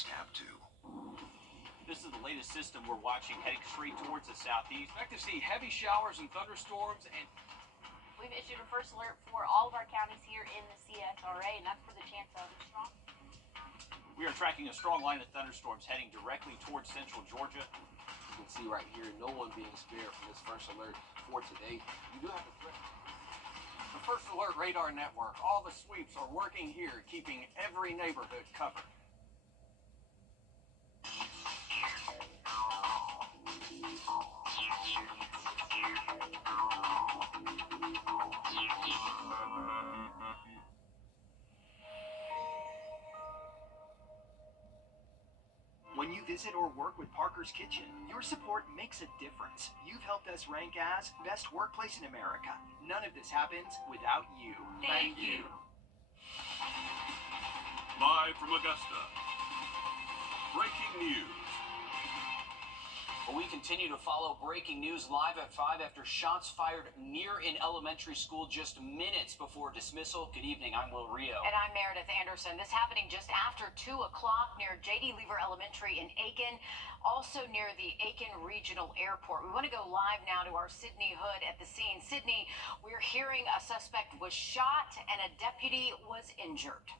That's tab 2. This is the latest system we're watching heading straight towards the southeast. Expect to see heavy showers and thunderstorms, and we've issued a first alert for all of our counties here in the CSRA, and that's for the chance of strong. We are tracking a strong line of thunderstorms heading directly towards central Georgia. You can see right here, no one being spared from this first alert for today. We do have a threat. The First Alert Radar Network, all the sweeps are working here, keeping every neighborhood covered. When you visit or work with Parker's Kitchen, your support makes a difference. You've helped us rank as Best Workplace in America. None of this happens without you. Thank you. Live from Augusta. Breaking news. Well, we continue to follow breaking news live at 5 after shots fired near an elementary school just minutes before dismissal. Good evening, I'm Will Rio. And I'm Meredith Anderson. This happening just after 2 o'clock near J.D. Lever Elementary in Aiken, also near the Aiken Regional Airport. We want to go live now to our Sydney Hood at the scene. Sydney, we're hearing a suspect was shot and a deputy was injured.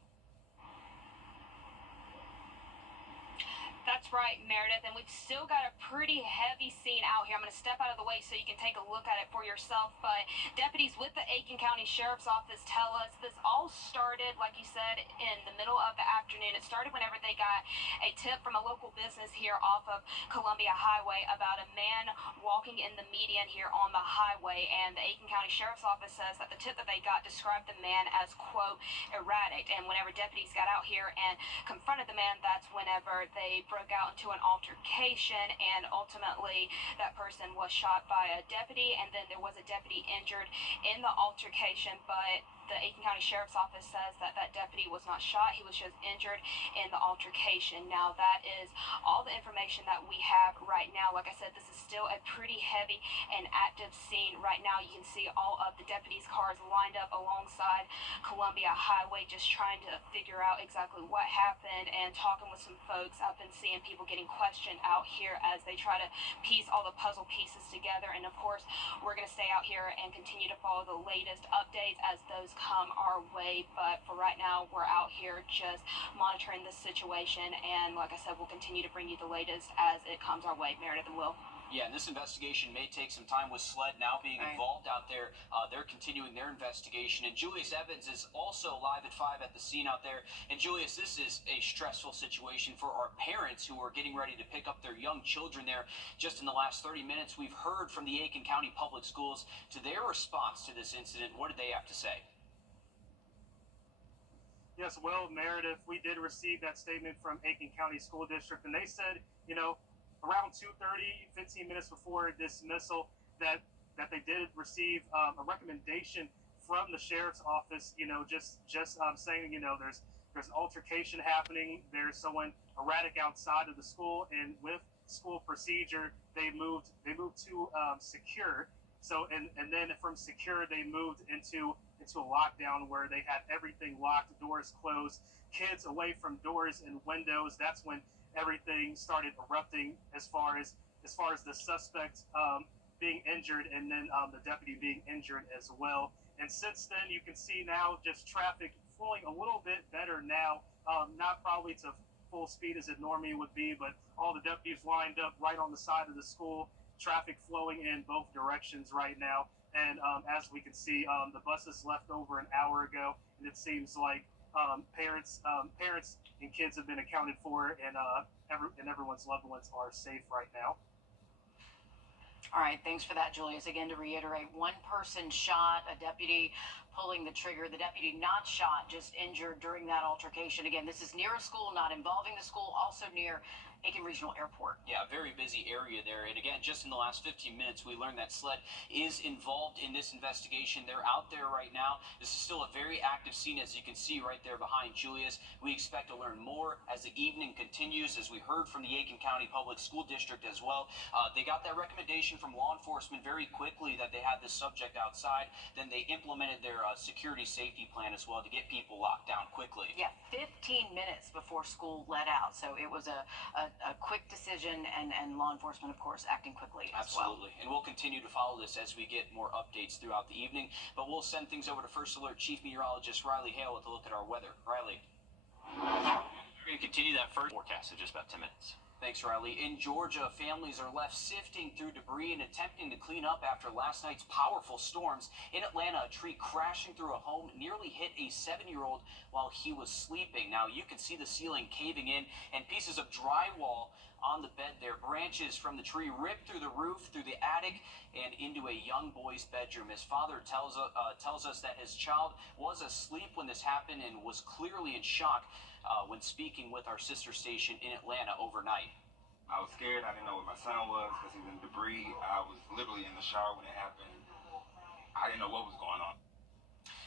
That's right, Meredith, and we've still got a pretty heavy scene out here. I'm going to step out of the way so you can take a look at it for yourself, but deputies with the Aiken County Sheriff's Office tell us this all started, like you said, in the middle of the afternoon. It started whenever they got a tip from a local business here off of Columbia Highway about a man walking in the median here on the highway, and the Aiken County Sheriff's Office says that the tip that they got described the man as, quote, erratic, and whenever deputies got out here and confronted the man, that's whenever they broke out into an altercation, and ultimately that person was shot by a deputy, and then there was a deputy injured in the altercation, but the Aiken County Sheriff's Office says that that deputy was not shot. He was just injured in the altercation. Now, that is all the information that we have right now. Like I said, this is still a pretty heavy and active scene right now. You can see all of the deputies' cars lined up alongside Columbia Highway, just trying to figure out exactly what happened, and talking with some folks. I've been seeing people getting questioned out here as they try to piece all the puzzle pieces together. And of course, we're going to stay out here and continue to follow the latest updates as those come our way. But for right now, we're out here just monitoring the situation, and like I said, we'll continue to bring you the latest as it comes our way. Meredith and Will. Yeah, and this investigation may take some time with SLED now being involved out there. They're continuing their investigation. And Julius Evans is also live at 5 at the scene out there. And Julius, this is a stressful situation for our parents who are getting ready to pick up their young children there. Just in the last 30 minutes, we've heard from the Aiken County Public Schools to their response to this incident. What did they have to say? Yes, well, Meredith, we did receive that statement from Aiken County School District, and they said, around 2:30, 15 minutes before dismissal, that they did receive a recommendation from the sheriff's office, just saying, there's an altercation happening, there's someone erratic outside of the school, and with school procedure, they moved to secure. So, and then from secure, they moved into a lockdown where they had everything locked, doors closed, kids away from doors and windows. That's when everything started erupting as far as the suspect being injured, and then the deputy being injured as well. And since then, you can see now just traffic flowing a little bit better now, not probably to full speed as it normally would be, but all the deputies lined up right on the side of the school, traffic flowing in both directions right now. And as we can see, the buses left over an hour ago, and it seems like parents and kids have been accounted for, and everyone's loved ones are safe right now. All right, thanks for that, Julius. Again, to reiterate, one person shot, a deputy pulling the trigger. The deputy not shot, just injured during that altercation. Again, this is near a school, not involving the school, also near Aiken Regional Airport. Yeah, very busy area there. And again, just in the last 15 minutes, we learned that SLED is involved in this investigation. They're out there right now. This is still a very active scene, as you can see right there behind Julius. We expect to learn more as the evening continues, as we heard from the Aiken County Public School District as well. They got that recommendation from law enforcement very quickly that they had this subject outside. Then they implemented their their security safety plan as well to get people locked down quickly. Yeah, 15 minutes before school let out. So it was a quick decision, and law enforcement, of course, acting quickly as well. Absolutely. And we'll continue to follow this as we get more updates throughout the evening. But we'll send things over to First Alert Chief Meteorologist Riley Hale with a look at our weather. Riley. We're going to continue that first forecast in just about 10 minutes. Thanks, Riley. In Georgia, families are left sifting through debris and attempting to clean up after last night's powerful storms. In Atlanta, a tree crashing through a home nearly hit a 7-year-old while he was sleeping. Now, you can see the ceiling caving in and pieces of drywall on the bed there. Branches from the tree ripped through the roof, through the attic, and into a young boy's bedroom. His father tells us that his child was asleep when this happened and was clearly in shock when speaking with our sister station in Atlanta overnight. I was scared. I didn't know where my son was because he was in debris. I was literally in the shower when it happened. I didn't know what was going on.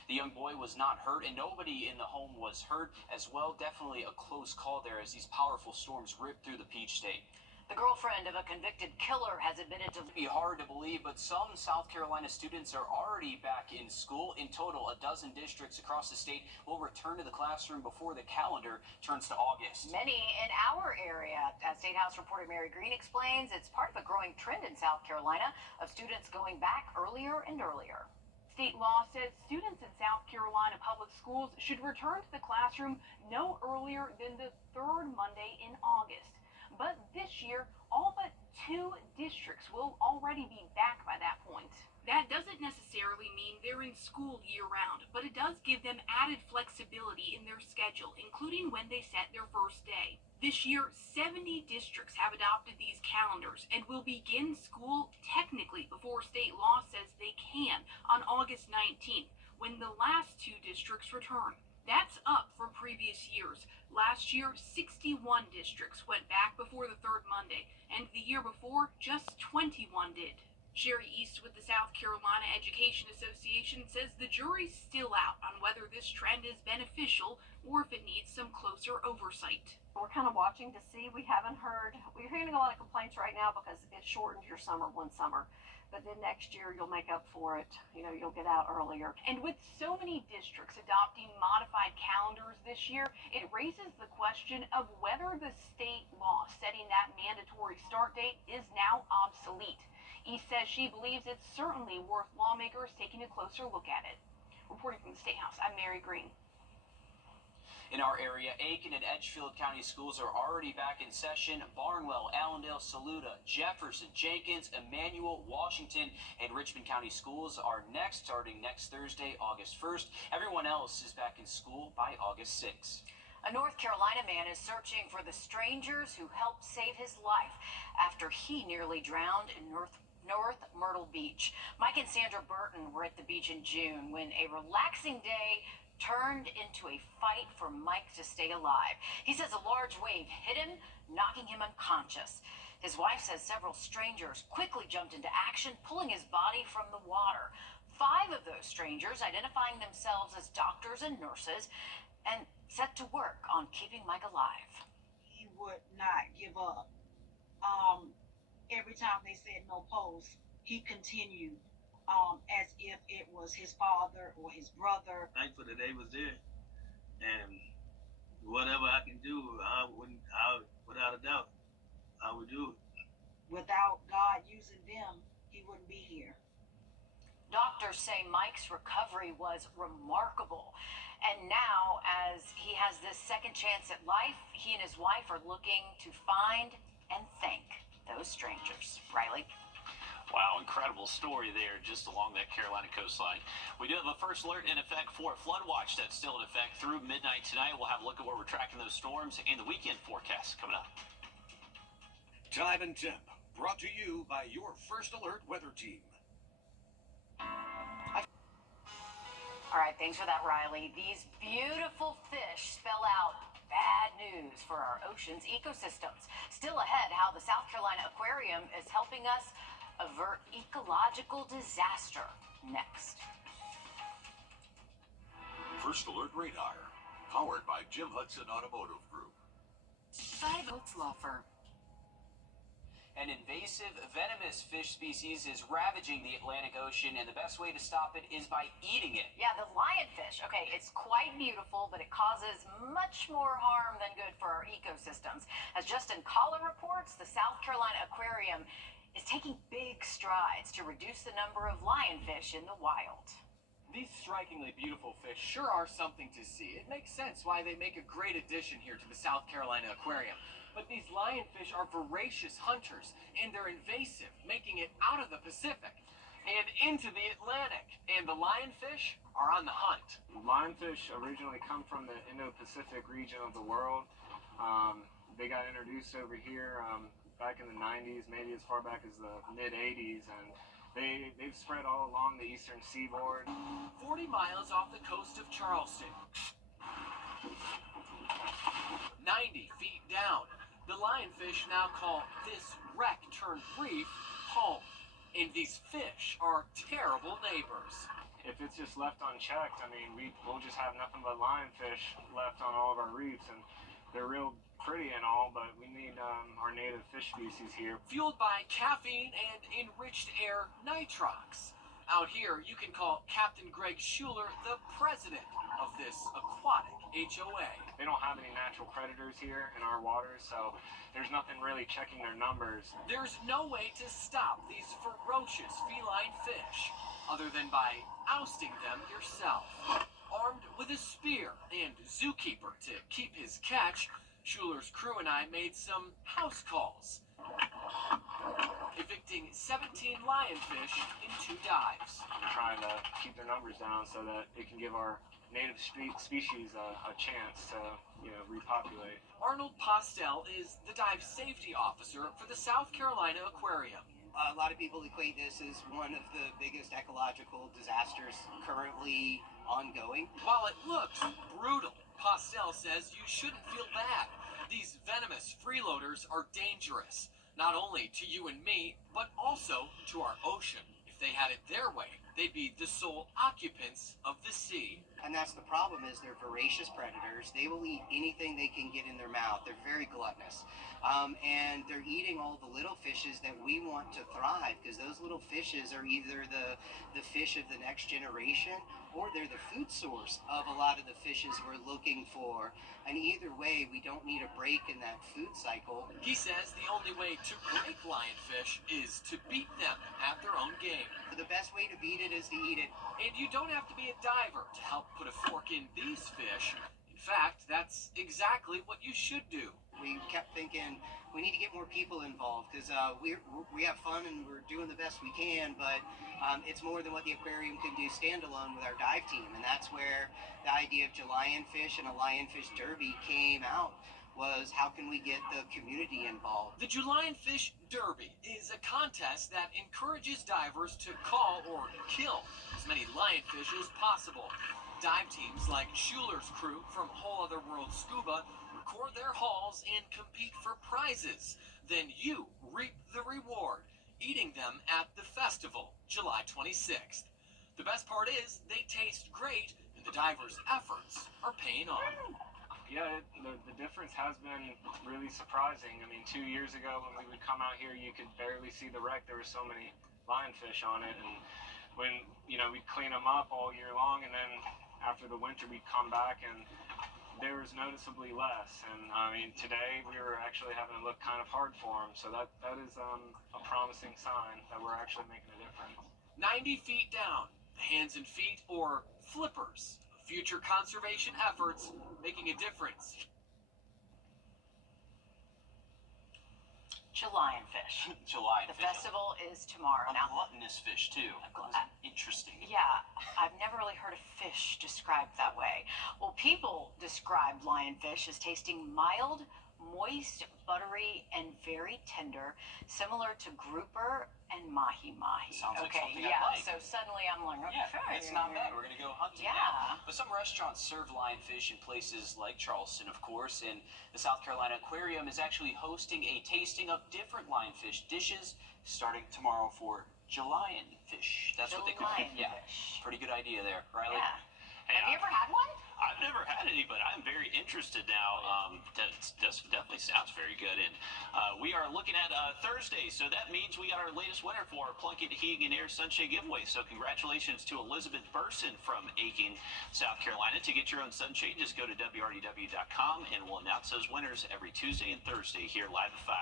The young boy was not hurt, and nobody in the home was hurt as well. Definitely a close call there as these powerful storms ripped through the Peach State. The girlfriend of a convicted killer has admitted to... It'd be hard to believe, but some South Carolina students are already back in school. In total, a dozen districts across the state will return to the classroom before the calendar turns to August. Many in our area. As State House reporter Mary Green explains, it's part of a growing trend in South Carolina of students going back earlier and earlier. State law says students in South Carolina public schools should return to the classroom no earlier than the third Monday in August. But this year, all but 2 districts will already be back by that point. That doesn't necessarily mean they're in school year-round, but it does give them added flexibility in their schedule, including when they set their first day. This year, 70 districts have adopted these calendars and will begin school technically before state law says they can on August 19th, when the last 2 districts return. That's up from previous years. Last year, 61 districts went back before the third Monday, and the year before, just 21 did. Sherry East with the South Carolina Education Association says the jury's still out on whether this trend is beneficial or if it needs some closer oversight. We're kind of watching to see. We're hearing a lot of complaints right now because it shortened your summer one summer. But then next year you'll make up for it. You'll get out earlier. And with so many districts adopting modified calendars this year, it raises the question of whether the state law setting that mandatory start date is now obsolete. East says she believes it's certainly worth lawmakers taking a closer look at it. Reporting from the State House, I'm Mary Green. In our area, Aiken and Edgefield County schools are already back in session. Barnwell, Allendale, Saluda, Jefferson, Jenkins, Emmanuel, Washington, and Richmond County schools are next, starting next Thursday, August 1st. Everyone else is back in school by August 6th. A North Carolina man is searching for the strangers who helped save his life after he nearly drowned in North Myrtle Beach. Mike and Sandra Burton were at the beach in June when a relaxing day turned into a fight for Mike to stay alive. He says a large wave hit him, knocking him unconscious. His wife says several strangers quickly jumped into action, pulling his body from the water. 5 of those strangers identifying themselves as doctors and nurses and set to work on keeping Mike alive. He would not give up. Every time they said no pulse, he continued. As if it was his father or his brother. Thankful that they was there, and whatever I can do, without a doubt, I would do it. Without God using them, he wouldn't be here. Doctors say Mike's recovery was remarkable, and now, as he has this second chance at life, he and his wife are looking to find and thank those strangers. Riley? Wow, incredible story there just along that Carolina coastline. We do have a first alert in effect for a flood watch that's still in effect through midnight tonight. We'll have a look at where we're tracking those storms and the weekend forecast coming up. Time and temp, brought to you by your First Alert weather team. All right, thanks for that, Riley. These beautiful fish spell out bad news for our ocean's ecosystems. Still ahead, how the South Carolina Aquarium is helping us avert ecological disaster. Next. First Alert Radar, powered by Jim Hudson Automotive Group. 5 Oats Law Firm. An invasive venomous fish species is ravaging the Atlantic Ocean, and the best way to stop it is by eating it. Yeah, the lionfish. Okay, it's quite beautiful, but it causes much more harm than good for our ecosystems. As Justin Collar reports, the South Carolina Aquarium is taking big strides to reduce the number of lionfish in the wild. These strikingly beautiful fish sure are something to see. It makes sense why they make a great addition here to the South Carolina Aquarium. But these lionfish are voracious hunters, and they're invasive, making it out of the Pacific and into the Atlantic. And the lionfish are on the hunt. Lionfish originally come from the Indo-Pacific region of the world. They got introduced over here back in the 90s, maybe as far back as the mid-80s, and they've spread all along the eastern seaboard. 40 miles off the coast of Charleston. 90 feet down. The lionfish now call this wreck-turned-reef home. And these fish are terrible neighbors. If it's just left unchecked, I mean, we'll just have nothing but lionfish left on all of our reefs, and they're real pretty and all, but we need our native fish species here. Fueled by caffeine and enriched air nitrox. Out here, you can call Captain Greg Schuler the president of this aquatic HOA. They don't have any natural predators here in our waters, so there's nothing really checking their numbers. There's no way to stop these ferocious feline fish other than by ousting them yourself. Armed with a spear and zookeeper to keep his catch, Schuler's crew and I made some house calls, evicting 17 lionfish in 2 dives. We're trying to keep their numbers down so that it can give our native species a chance to, repopulate. Arnold Postel is the dive safety officer for the South Carolina Aquarium. A lot of people equate this as one of the biggest ecological disasters currently ongoing. While it looks brutal, Postel says you shouldn't feel bad. These venomous freeloaders are dangerous, not only to you and me, but also to our ocean. If they had it their way, they'd be the sole occupants of the sea. And that's the problem, is they're voracious predators. They will eat anything they can get in their mouth. They're very gluttonous. And they're eating all the little fishes that we want to thrive, because those little fishes are either the fish of the next generation, or they're the food source of a lot of the fishes we're looking for. And either way, we don't need a break in that food cycle. He says the only way to break lionfish is to beat them at their own game. The best way to beat it is to eat it. And you don't have to be a diver to help put a fork in these fish. In fact, that's exactly what you should do. We kept thinking we need to get more people involved, because we have fun and we're doing the best we can, but it's more than what the aquarium can do standalone with our dive team. And that's where the idea of Lionfish and a Lionfish Derby came out, was how can we get the community involved. The Lionfish Derby is a contest that encourages divers to call or kill as many lionfish as possible. Dive teams like Schuler's crew from Whole Other World Scuba record their hauls and compete for prizes. Then you reap the reward, eating them at the festival, July 26th. The best part is they taste great, and the divers' efforts are paying off. Yeah, the difference has been really surprising. I mean, 2 years ago when we would come out here, you could barely see the wreck. There were so many lionfish on it, and when we'd clean them up all year long, and then after the winter we'd come back and there was noticeably less. And I mean, today we were actually having to look kind of hard for them, so that is a promising sign that we're actually making a difference. 90 feet down, hands and feet, or flippers. Future conservation efforts making a difference. Lionfish. July. The festival is tomorrow. A gluttonous fish too. Interesting. Yeah, I've never really heard a fish described that way. Well, people described lionfish as tasting mild, moist, buttery, and very tender, similar to grouper and mahi-mahi. Sounds like okay, something yeah, I like. so suddenly I'm like, okay. Yeah, it's not bad. We're going to go hunting Yeah. now. But some restaurants serve lionfish in places like Charleston, of course, and the South Carolina Aquarium is actually hosting a tasting of different lionfish dishes starting tomorrow for Julian fish. That's what they call it. Yeah, pretty good idea there, Riley. Yeah. Have you ever had one? I've never had any, but I'm very interested now. That definitely sounds very good. And we are looking at Thursday, so that means we got our latest winner for our Plunkett Heating and Air Sunshade giveaway. So congratulations to Elizabeth Burson from Aiken, South Carolina. To get your own sunshade, just go to WRDW.com, and we'll announce those winners every Tuesday and Thursday here live at 5.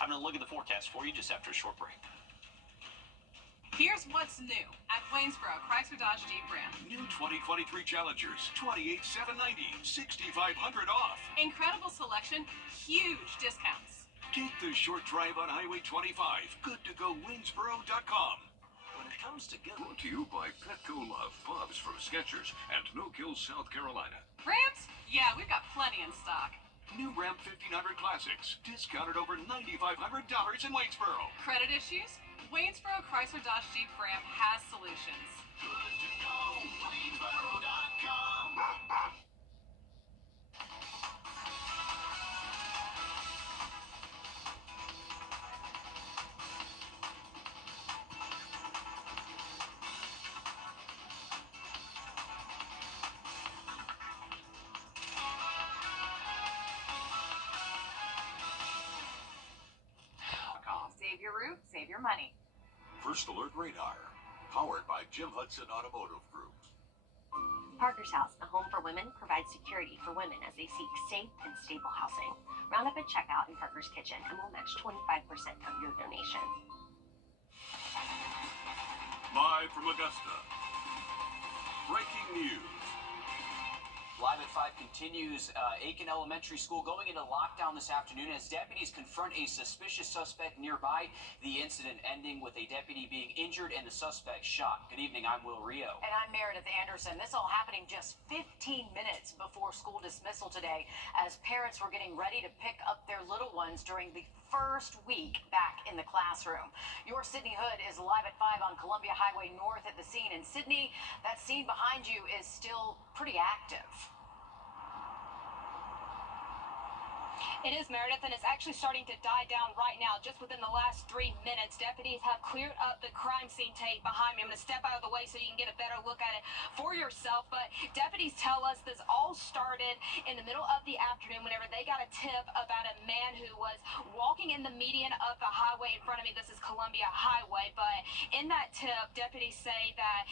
I'm going to look at the forecast for you just after a short break. Here's what's new at Waynesboro Chrysler Dodge Jeep Ram. New 2023 Challengers, $28,790, $6,500 off. Incredible selection, huge discounts. Take the short drive on Highway 25. Good to go Waynesboro.com. When it comes to good. Brought to you by Petco Love Bubs from Skechers and No Kill, South Carolina. Rams? Yeah, we've got plenty in stock. New Ram 1500 Classics, discounted over $9,500 in Waynesboro. Credit issues? Waynesboro Chrysler Dodge Jeep Ram has solutions. Good to go Waynesboro.com. Save your route, save your money. First Alert Radar, powered by Jim Hudson Automotive Group. Parker's House, a home for women, provides security for women as they seek safe and stable housing. Round up at checkout in Parker's Kitchen and we'll match 25% of your donation. Live from Augusta, breaking news. Live at 5 continues. Aiken Elementary School going into lockdown this afternoon as deputies confront a suspicious suspect nearby. The incident ending with a deputy being injured and the suspect shot. Good evening, I'm Will Rio. And I'm Meredith Anderson. This all happening just 15 minutes before school dismissal today as parents were getting ready to pick up their little ones during the first week back in the classroom. Your Sydney Hood is live at 5 on Columbia Highway North at the scene in Sydney. That scene behind you is still pretty active. It is, Meredith, and it's actually starting to die down right now. Just within the last 3 minutes, deputies have cleared up the crime scene tape behind me. I'm going to step out of the way so you can get a better look at it for yourself. But deputies tell us this all started in the middle of the afternoon whenever they got a tip about a man who was walking in the median of the highway in front of me. This is Columbia Highway. But in that tip, deputies say that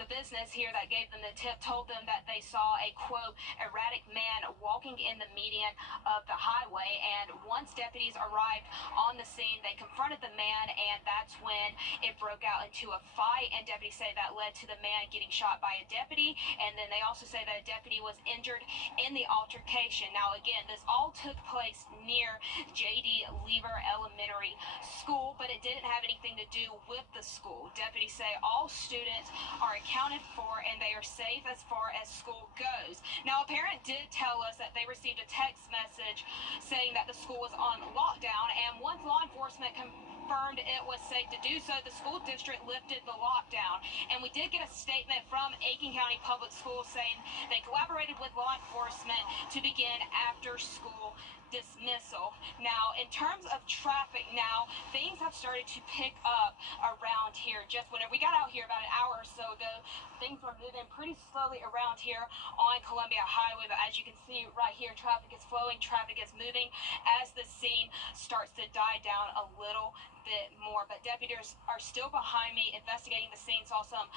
the business here that gave them the tip told them that they saw a, quote, erratic man walking in the median of the highway. And once deputies arrived on the scene, they confronted the man, and that's when it broke out into a fight. And deputies say that led to the man getting shot by a deputy. And then they also say that a deputy was injured in the altercation. Now, again, this all took place near J.D. Lever Elementary School, but it didn't have anything to do with the school. Deputies say all students are accounted for and they are safe as far as school goes. Now, a parent did tell us that they received a text message saying that the school was on lockdown, and once law enforcement confirmed it was safe to do so, the school district lifted the lockdown. And we did get a statement from Aiken County Public Schools saying they collaborated with law enforcement to begin after school dismissal. Now, in terms of traffic now, things have started to pick up around here. Just whenever we got out here about an hour or so ago, things were moving pretty slowly around here on Columbia Highway. But as you can see right here, traffic is flowing, traffic is moving as the scene starts to die down a little bit more. But deputies are still behind me investigating the scene. Saw some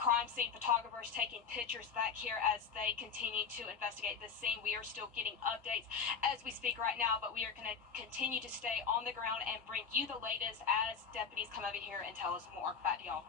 crime scene photographers taking pictures back here as they continue to investigate the scene. We are still getting updates as we speak right now, but we are going to continue to stay on the ground and bring you the latest as deputies come over here and tell us more. Back to y'all.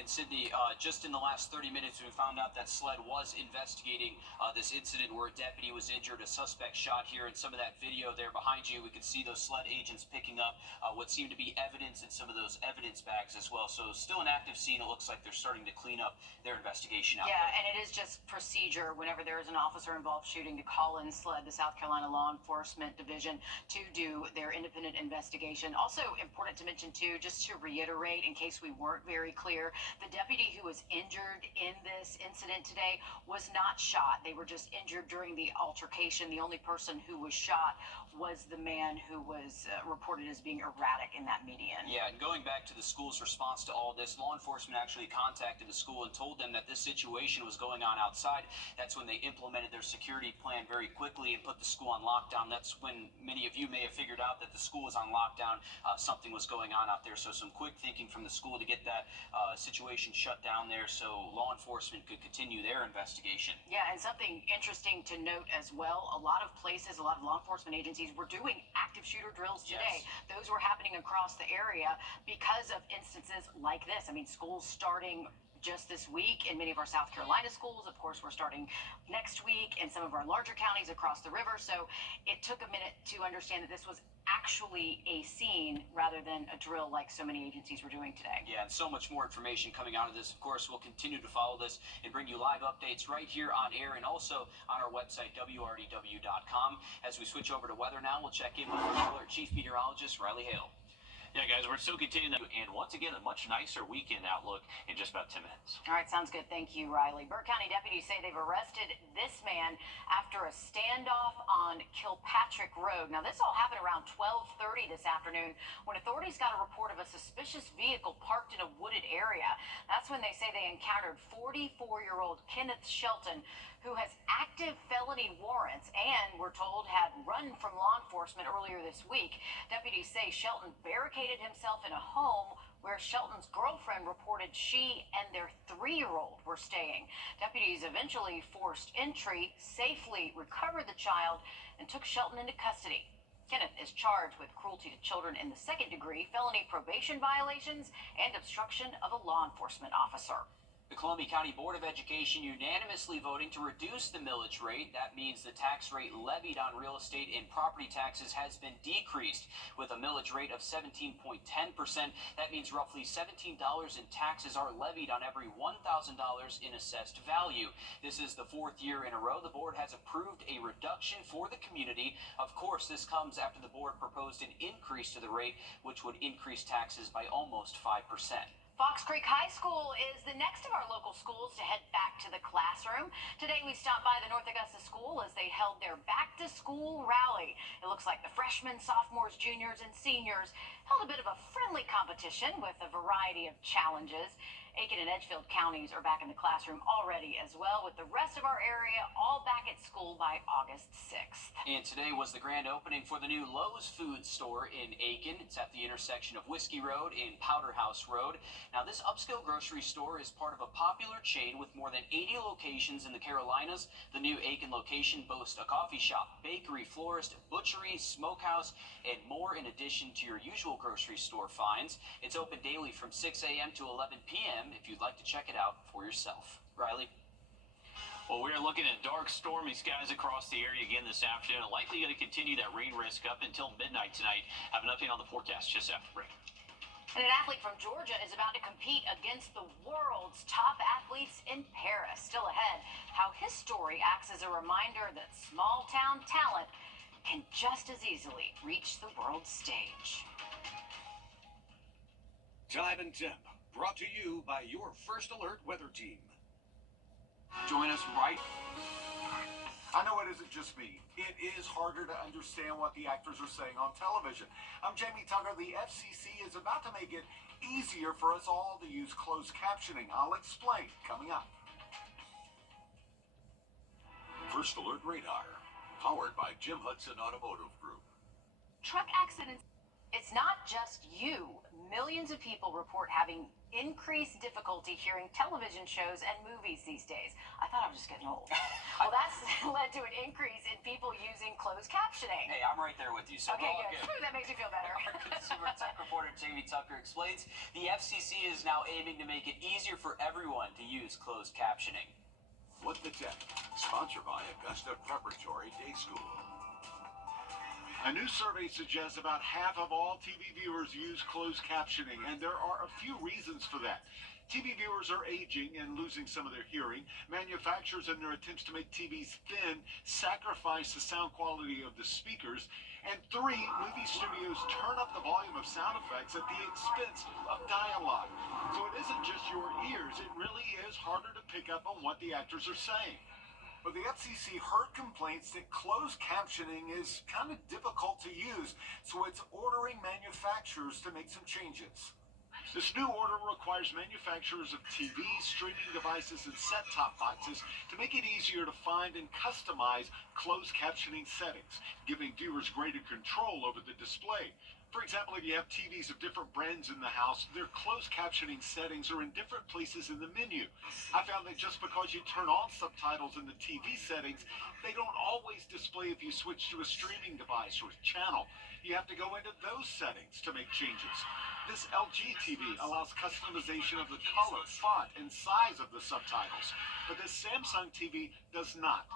And Sydney, just in the last 30 minutes, we found out that SLED was investigating this incident where a deputy was injured, a suspect shot here. In some of that video there behind you, we could see those SLED agents picking up what seemed to be evidence in some of those evidence bags as well. So still an active scene. It looks like they're starting to clean up their investigation out there. Yeah, and it is just procedure whenever there is an officer-involved shooting to call in SLED, the South Carolina Law Enforcement Division, to do their independent investigation. Also important to mention, too, just to reiterate, in case we weren't very clear, The deputy who was injured in this incident today was not shot. They were just injured during the altercation. The only person who was shot was the man who was reported as being erratic in that median. Yeah, and going back to the school's response to all this, law enforcement actually contacted the school and told them that this situation was going on outside. That's when they implemented their security plan very quickly and put the school on lockdown. That's when many of you may have figured out that the school was on lockdown. Something was going on out there. So some quick thinking from the school to get that situation shut down there so law enforcement could continue their investigation. Yeah, and something interesting to note as well, a lot of places, a lot of law enforcement agencies were doing active shooter drills today. Yes. Those were happening across the area because of instances like this. I mean, schools starting just this week in many of our South Carolina schools. Of course, we're starting next week in some of our larger counties across the river. So it took a minute to understand that this was actually a scene rather than a drill like so many agencies were doing today. Yeah, and so much more information coming out of this. Of course, we'll continue to follow this and bring you live updates right here on air and also on our website, WRDW.com. As we switch over to weather now, we'll check in with First Alert Chief Meteorologist Riley Hale. Yeah, guys, we're still continuing that, and once again, a much nicer weekend outlook in just about 10 minutes. All right, sounds good. Thank you, Riley. Burke County deputies say they've arrested this man after a standoff on Kilpatrick Road. Now, this all happened around 12:30 this afternoon when authorities got a report of a suspicious vehicle parked in a wooded area. That's when they say they encountered 44-year-old Kenneth Shelton, who has active felony warrants and, we're told, had run from law enforcement earlier this week. Deputies say Shelton barricaded himself in a home where Shelton's girlfriend reported she and their 3-year-old were staying. Deputies eventually forced entry, safely recovered the child, and took Shelton into custody. Kenneth is charged with cruelty to children in the 2nd degree, felony probation violations, and obstruction of a law enforcement officer. The Columbia County Board of Education unanimously voting to reduce the millage rate. That means the tax rate levied on real estate and property taxes has been decreased with a millage rate of 17.10%. That means roughly $17 in taxes are levied on every $1,000 in assessed value. This is the 4th year in a row the board has approved a reduction for the community. Of course, this comes after the board proposed an increase to the rate, which would increase taxes by almost 5%. Fox Creek High School is the next of our local schools to head back to the classroom. Today we stopped by the North Augusta School as they held their back-to-school rally. It looks like the freshmen, sophomores, juniors, and seniors held a bit of a friendly competition with a variety of challenges. Aiken and Edgefield counties are back in the classroom already as well, with the rest of our area all back at school by August 6th. And today was the grand opening for the new Lowe's food store in Aiken. It's at the intersection of Whiskey Road and Powder House Road. Now, this upscale grocery store is part of a popular chain with more than 80 locations in the Carolinas. The new Aiken location boasts a coffee shop, bakery, florist, butchery, smokehouse, and more in addition to your usual grocery store finds. It's open daily from 6 a.m. to 11 p.m. if you'd like to check it out for yourself. Riley? Well, we are looking at dark, stormy skies across the area again this afternoon. Likely going to continue that rain risk up until midnight tonight. Have an update on the forecast just after break. And an athlete from Georgia is about to compete against the world's top athletes in Paris. Still ahead, how his story acts as a reminder that small-town talent can just as easily reach the world stage. Time and temp, brought to you by your First Alert weather team. Join us right. I know it isn't just me. It is harder to understand what the actors are saying on television. I'm Jamie Tucker. The FCC is about to make it easier for us all to use closed captioning. I'll explain coming up. First Alert Radar, powered by Jim Hudson Automotive Group. Truck accidents. It's not just you. Millions of people report having increased difficulty hearing television shows and movies these days. I thought I was just getting old. Well, that's led to an increase in people using closed captioning. Hey, I'm right there with you. So okay, good. That makes me feel better. Our consumer tech reporter Jamie Tucker explains the FCC is now aiming to make it easier for everyone to use closed captioning. What the Tech, sponsored by Augusta Preparatory Day School. A new survey suggests about half of all TV viewers use closed captioning, and there are a few reasons for that. TV viewers are aging and losing some of their hearing. Manufacturers, in their attempts to make TVs thin, sacrifice the sound quality of the speakers. And 3, movie studios turn up the volume of sound effects at the expense of dialogue. So it isn't just your ears, it really is harder to pick up on what the actors are saying. But the FCC heard complaints that closed captioning is kind of difficult to use, so it's ordering manufacturers to make some changes. This new order requires manufacturers of TVs, streaming devices, and set-top boxes to make it easier to find and customize closed captioning settings, giving viewers greater control over the display. For example, if you have TVs of different brands in the house, their closed captioning settings are in different places in the menu. I found that just because you turn on subtitles in the TV settings, they don't always display if you switch to a streaming device or channel. You have to go into those settings to make changes. This LG TV allows customization of the color, font, and size of the subtitles, but this Samsung TV does not.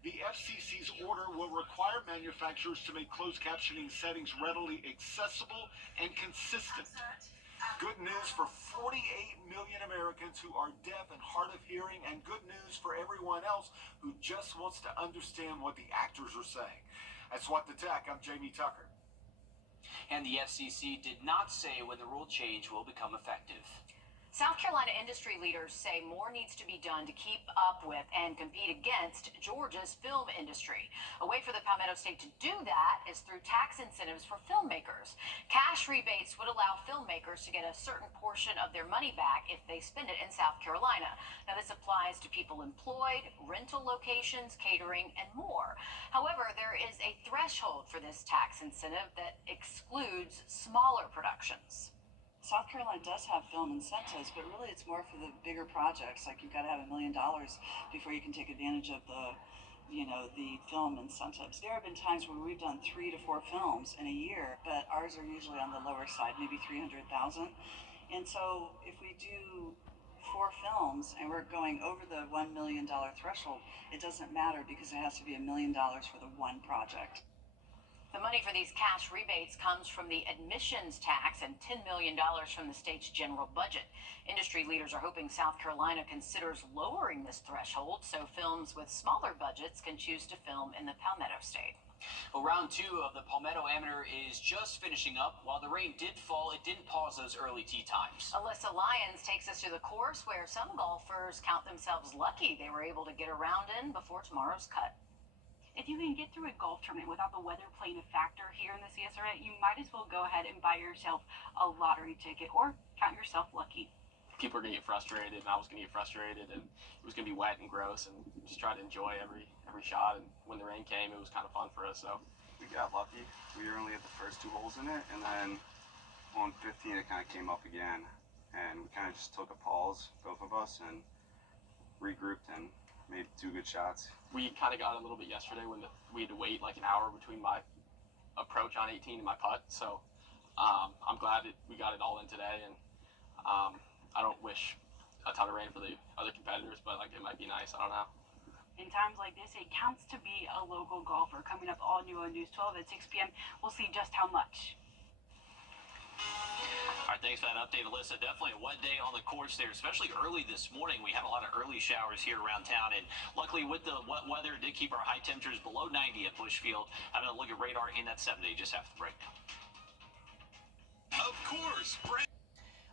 The FCC's order will require manufacturers to make closed captioning settings readily accessible and consistent. Good news for 48 million Americans who are deaf and hard of hearing, and good news for everyone else who just wants to understand what the actors are saying. That's What the Tech. I'm Jamie Tucker. And the FCC did not say when the rule change will become effective. South Carolina industry leaders say more needs to be done to keep up with and compete against Georgia's film industry. A way for the Palmetto State to do that is through tax incentives for filmmakers. Cash rebates would allow filmmakers to get a certain portion of their money back if they spend it in South Carolina. Now, this applies to people employed, rental locations, catering, and more. However, there is a threshold for this tax incentive that excludes smaller productions. South Carolina does have film incentives, but really it's more for the bigger projects. Like you've got to have $1 million before you can take advantage of the film incentives. There have been times where we've done 3 to 4 films in a year, but ours are usually on the lower side, maybe 300,000. And so if we do 4 films and we're going over the $1 million threshold, it doesn't matter because it has to be $1 million for the one project. The money for these cash rebates comes from the admissions tax and $10 million from the state's general budget. Industry leaders are hoping South Carolina considers lowering this threshold so films with smaller budgets can choose to film in the Palmetto State. Well, round 2 of the Palmetto Amateur is just finishing up. While the rain did fall, it didn't pause those early tee times. Alyssa Lyons takes us to the course where some golfers count themselves lucky they were able to get a round in before tomorrow's cut. If you can get through a golf tournament without the weather playing a factor here in the CSRA, you might as well go ahead and buy yourself a lottery ticket or count yourself lucky. People are going to get frustrated, and I was going to get frustrated, and it was going to be wet and gross, and just try to enjoy every shot. And when the rain came, it was kind of fun for us. So we got lucky. We were only at the first 2 holes in it, and then on 15 it kind of came up again, and we kind of just took a pause, both of us, and regrouped and made 2 good shots. We kind of got a little bit yesterday when we had to wait like an hour between my approach on 18 and my putt. So I'm glad we got it all in today, and I don't wish a ton of rain for the other competitors, but like it might be nice. I don't know. In times like this, it counts to be a local golfer. Coming up all new on News 12 at 6 p.m. We'll see just how much. All right, thanks for that update, Alyssa. Definitely a wet day on the course there, especially early this morning. We had a lot of early showers here around town, and luckily with the wet weather, it did keep our high temperatures below 90 at Bushfield. Having a look at radar in that 70 just after the break. Of course,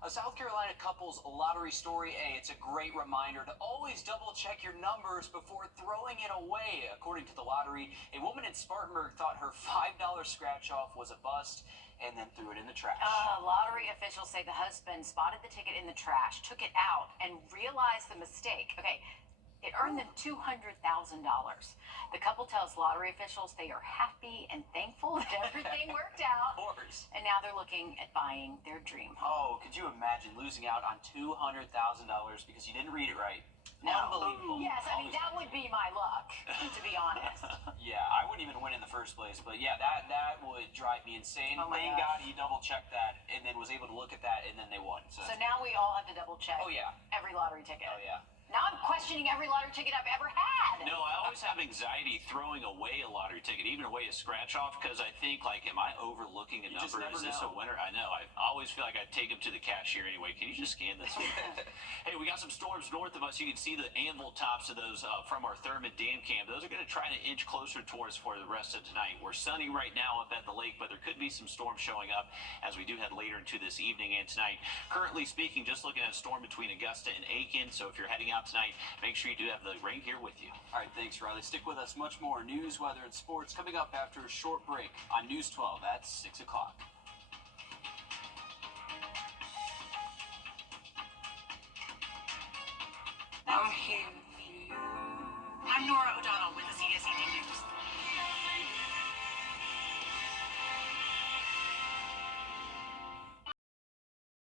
A South Carolina couple's lottery story. It's a great reminder to always double check your numbers before throwing it away. According to the lottery, a woman in Spartanburg thought her $5 scratch off was a bust and then threw it in the trash. Lottery officials say the husband spotted the ticket in the trash, took it out, and realized the mistake. Okay, it earned them $200,000. The couple tells lottery officials they are happy and thankful that everything worked out. Of course. And now they're looking at buying their dream home. Oh, could you imagine losing out on $200,000 because you didn't read it right? No. Unbelievable. Yes, I mean, that would be my luck, to be honest. Yeah, I wouldn't even win in the first place, but yeah, that would drive me insane. Oh my Thank gosh. God he double-checked that and then was able to look at that, and then they won. So now we all have to double check Oh, yeah. every lottery ticket. Oh, yeah. Now I'm questioning every lottery ticket I've ever had. No, I always have anxiety throwing away a lottery ticket, even away a scratch off, because I think, like, am I overlooking a number? Is this a winner? I know. I always feel like I take them to the cashier anyway. Can you just scan this? Hey, we got some storms north of us. You can see the anvil tops of those from our Thurmond Dam cam. Those are going to try to inch closer towards for the rest of tonight. We're sunny right now up at the lake, but there could be some storms showing up as we do head later into this evening and tonight. Currently speaking, just looking at a storm between Augusta and Aiken, so if you're heading out tonight, make sure you do have the rain gear with you. All right, thanks, Riley. Stick with us. Much more news, weather, and sports coming up after a short break on News 12 at 6 o'clock. I'm here for you. I'm Nora O'Donnell with